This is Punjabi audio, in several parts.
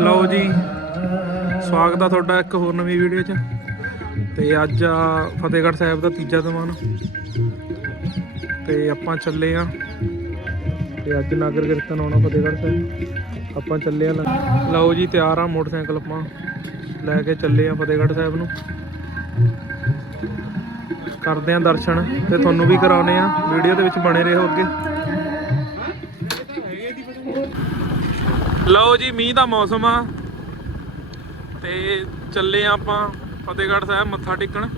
ਲਓ ਜੀ, ਸਵਾਗਤ ਆ ਤੁਹਾਡਾ ਇੱਕ ਹੋਰ ਨਵੀਂ ਵੀਡੀਓ 'ਚ। ਤੇ ਅੱਜ ਆ ਫਤਿਹਗੜ੍ਹ ਸਾਹਿਬ ਦਾ ਤੀਜਾ ਦਿਵਾਨ ਤੇ ਆਪਾਂ ਚੱਲੇ ਆ। ਤੇ ਅੱਜ ਨਗਰ ਕੀਰਤਨ ਆਉਣਾ ਫਤਿਹਗੜ੍ਹ ਸਾਹਿਬ। ਆਪਾਂ ਚੱਲੇ ਆ ਲਓ ਜੀ, ਤਿਆਰ ਆ ਮੋਟਰਸਾਈਕਲ ਆਪਾਂ। ਲੈ ਕੇ ਚੱਲੇ ਆ ਫਤਿਹਗੜ੍ਹ ਸਾਹਿਬ ਨੂੰ। ਕਰਦੇ ਆ ਦਰਸ਼ਨ ਤੇ ਤੁਹਾਨੂੰ ਵੀ ਕਰਾਉਨੇ ਆ। ਵੀਡੀਓ ਦੇ ਵਿੱਚ ਬਣੇ ਰਹੋ ਅੱਗੇ। ਲਓ ਜੀ, ਮੀਂਹ ਦਾ ਮੌਸਮ ਆ। ਤੇ ਚੱਲੇ ਆ ਆਪਾਂ ਫਤਿਹਗੜ੍ਹ ਸਾਹਿਬ ਮੱਥਾ ਟੇਕਣ।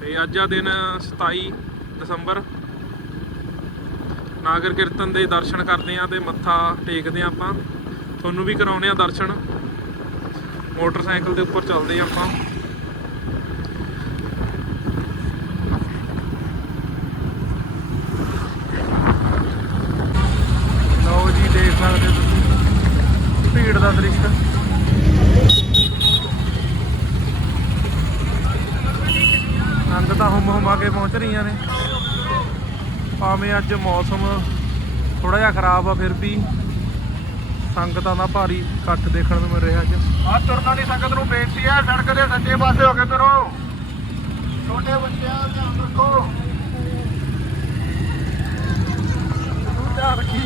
ਤੇ ਅੱਜ ਆ ਦਿਨ 27 ਦਸੰਬਰ। ਨਾਗਰ ਕੀਰਤਨ ਦੇ ਦਰਸ਼ਨ ਕਰਦੇ ਆ ਤੇ ਮੱਥਾ ਟੇਕਦੇ ਆ ਆਪਾਂ। ਤੁਹਾਨੂੰ ਵੀ ਕਰਾਉਨੇ ਆ ਦਰਸ਼ਨ। ਮੋਟਰਸਾਈਕਲ ਦੇ ਉੱਪਰ ਚੱਲਦੇ ਆ ਆਪਾਂ। ਲਓ ਜੀ, ਦੇਖ ਸਕਦੇ ਤੁਸੀਂ। ਭੀੜ ਦਾ ਦ੍ਰਿਸ਼। ਸੰਗਤਾਂ ਹੁਮ ਹੁਮਾ ਕੇ ਪਹੁੰਚ ਰਹੀਆਂ ਨੇ। ਭਾਵੇਂ ਅੱਜ ਮੌਸਮ ਥੋੜਾ ਜਿਹਾ ਖਰਾਬ ਆ, ਫਿਰ ਵੀ ਸੰਗਤਾਂ ਦਾ ਭਾਰੀ ਇਕੱਠ ਦੇਖਣ ਨੂੰ ਮਿਲ ਰਿਹਾ ਅੱਜ। ਆ ਤੁਰਨ ਵਾਲੀ ਸੰਗਤ ਨੂੰ ਬੇਨਤੀ ਹੈ, ਸੜਕ ਦੇ ਸੱਜੇ ਪਾਸੇ ਹੋ ਕੇ ਤੁਰੋ। ਛੋਟੇ ਬੱਚਿਆਂ ਦਾ ਧਿਆਨ ਰੱਖੋ। ਧਿਆਨ ਰੱਖੀ।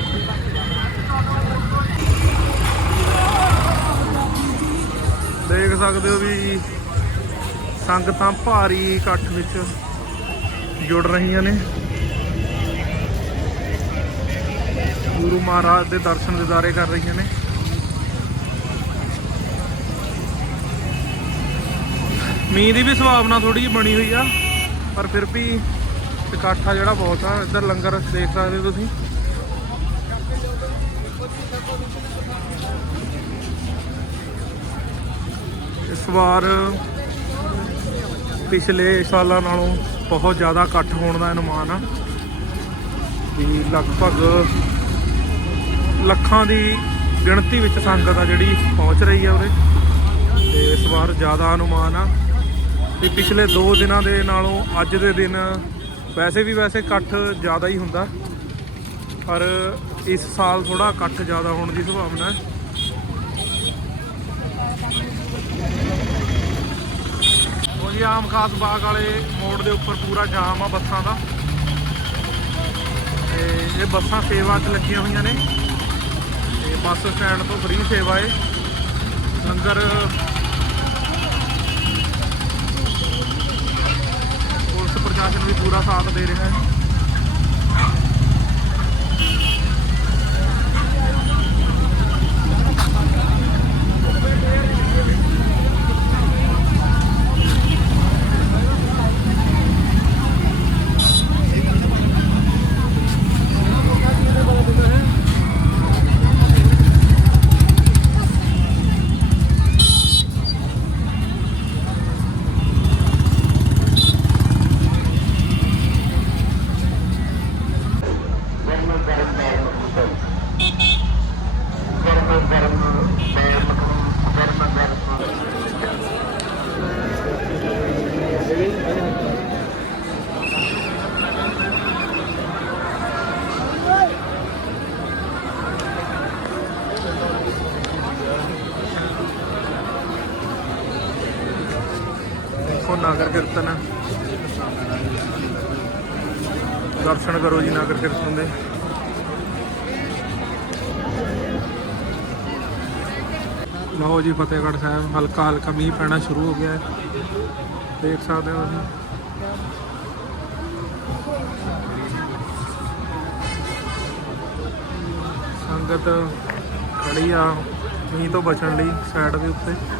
ਦੇਖ ਸਕਦੇ ਹੋ ਵੀ ਸੰਗਤਾਂ ਭਾਰੀ ਇਕੱਠ ਵਿੱਚ ਜੁੜ ਰਹੀਆਂ ਨੇ। ਗੁਰੂ ਮਹਾਰਾਜ ਦੇ ਦਰਸ਼ਨ ਦਿਦਾਰੇ ਕਰ ਰਹੀਆਂ ਨੇ। ਮੀਂਹ ਦੀ ਵੀ ਸੰਭਾਵਨਾ ਥੋੜੀ ਜਿਹੀ ਬਣੀ ਹੋਈ ਆ, ਪਰ ਫਿਰ ਵੀ ਇਕੱਠਾ ਜਿਹੜਾ ਬਹੁਤ ਆ, ਇੱਧਰ ਲੰਗਰ ਦੇਖ ਸਕਦੇ ਹੋ ਤੁਸੀਂ। ਇਸ ਵਾਰ ਪਿਛਲੇ ਸਾਲਾਂ ਨਾਲੋਂ ਬਹੁਤ ਜ਼ਿਆਦਾ ਇਕੱਠ ਹੋਣ ਦਾ ਅਨੁਮਾਨ ਆ। ਵੀ ਲਗਭਗ ਲੱਖਾਂ ਦੀ ਗਿਣਤੀ ਵਿੱਚ ਸੰਗਤ ਆ ਜਿਹੜੀ ਪਹੁੰਚ ਰਹੀ ਆ ਉਰੇ। ਤੇ ਇਸ ਵਾਰ ਜ਼ਿਆਦਾ ਅਨੁਮਾਨ ਆ। ਵੀ ਪਿਛਲੇ 2 ਦਿਨਾਂ ਦੇ ਨਾਲੋਂ ਅੱਜ ਦੇ ਦਿਨ ਵੈਸੇ ਵੀ ਵੈਸੇ ਇਕੱਠ ਜ਼ਿਆਦਾ ਹੀ ਹੁੰਦਾ। ਪਰ ਇਸ ਸਾਲ ਥੋੜਾ ਇਕੱਠ ਜ਼ਿਆਦਾ ਹੋਣ ਦੀ ਸੰਭਾਵਨਾ ਹੈ। ਉਹ ਜੀ, ਆਮ ਖਾਸ ਬਾਗ ਵਾਲੇ ਮੋੜ ਦੇ ਉੱਪਰ ਪੂਰਾ ਜਾਮ ਆ ਬੱਸਾਂ ਦਾ। ਤੇ ਇਹ ਬੱਸਾਂ ਸੇਵਾ 'ਚ ਲੱਗੀਆਂ ਹੋਈਆਂ ਨੇ। ਤੇ ਬੱਸ ਸਟੈਂਡ ਤੋਂ ਫ੍ਰੀ ਸੇਵਾ ਏ। ਲੰਗਰ ਪੁਲਿਸ ਪ੍ਰਸ਼ਾਸਨ ਵੀ ਪੂਰਾ ਸਾਥ ਦੇ ਰਿਹਾ ਹੈ। ਦੇਖੋ ਨਗਰ ਕੀਰਤਨ। ਹੈ। ਦਰਸ਼ਨ ਕਰੋ ਜੀ ਨਾਗਰ ਕੀਰਤਨ ਦੇ। ਲਓ ਜੀ ਫਤਿਹਗੜ੍ਹ ਸਾਹਿਬ, ਹਲਕਾ ਹਲਕਾ ਮੀਂਹ ਪੈਣਾ ਸ਼ੁਰੂ ਹੋ ਗਿਆ ਹੈ। ਦੇਖ ਸਕਦੇ ਹੋ ਤੁਸੀਂ। ਸੰਗਤ ਖੜੀ ਆ ਮੀਂਹ ਤੋਂ ਬਚਣ ਲਈ ਸਾਈਡ ਦੇ ਉੱਤੇ।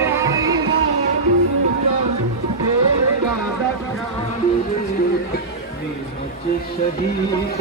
যে শহীদ হয়ে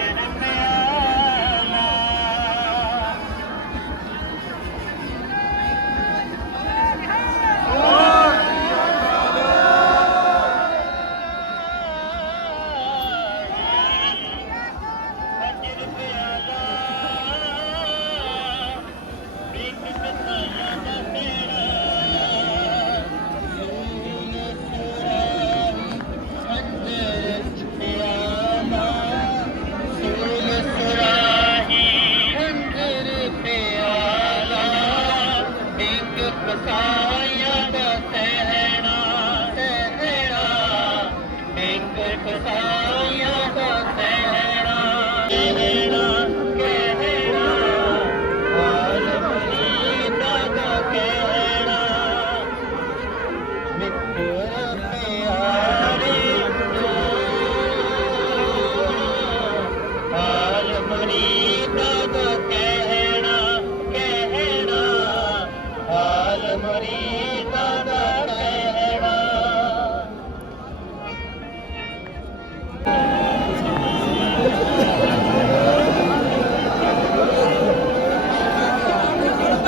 again. Okay.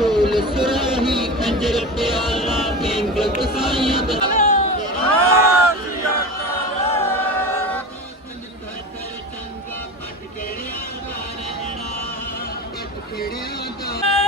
ਰਸੂਲ ਸੁਰਾਹੀ ਕੰਜਰ ਪਿਆਲਾ ਕੈਂਗ ਕਸਾਈਆਂ ਦਾ ਕਿਹੜਿਆਂ ਦਾ ਰਹਿਣਾ ਇੱਕ ਕਿਹੜਿਆਂ ਦਾ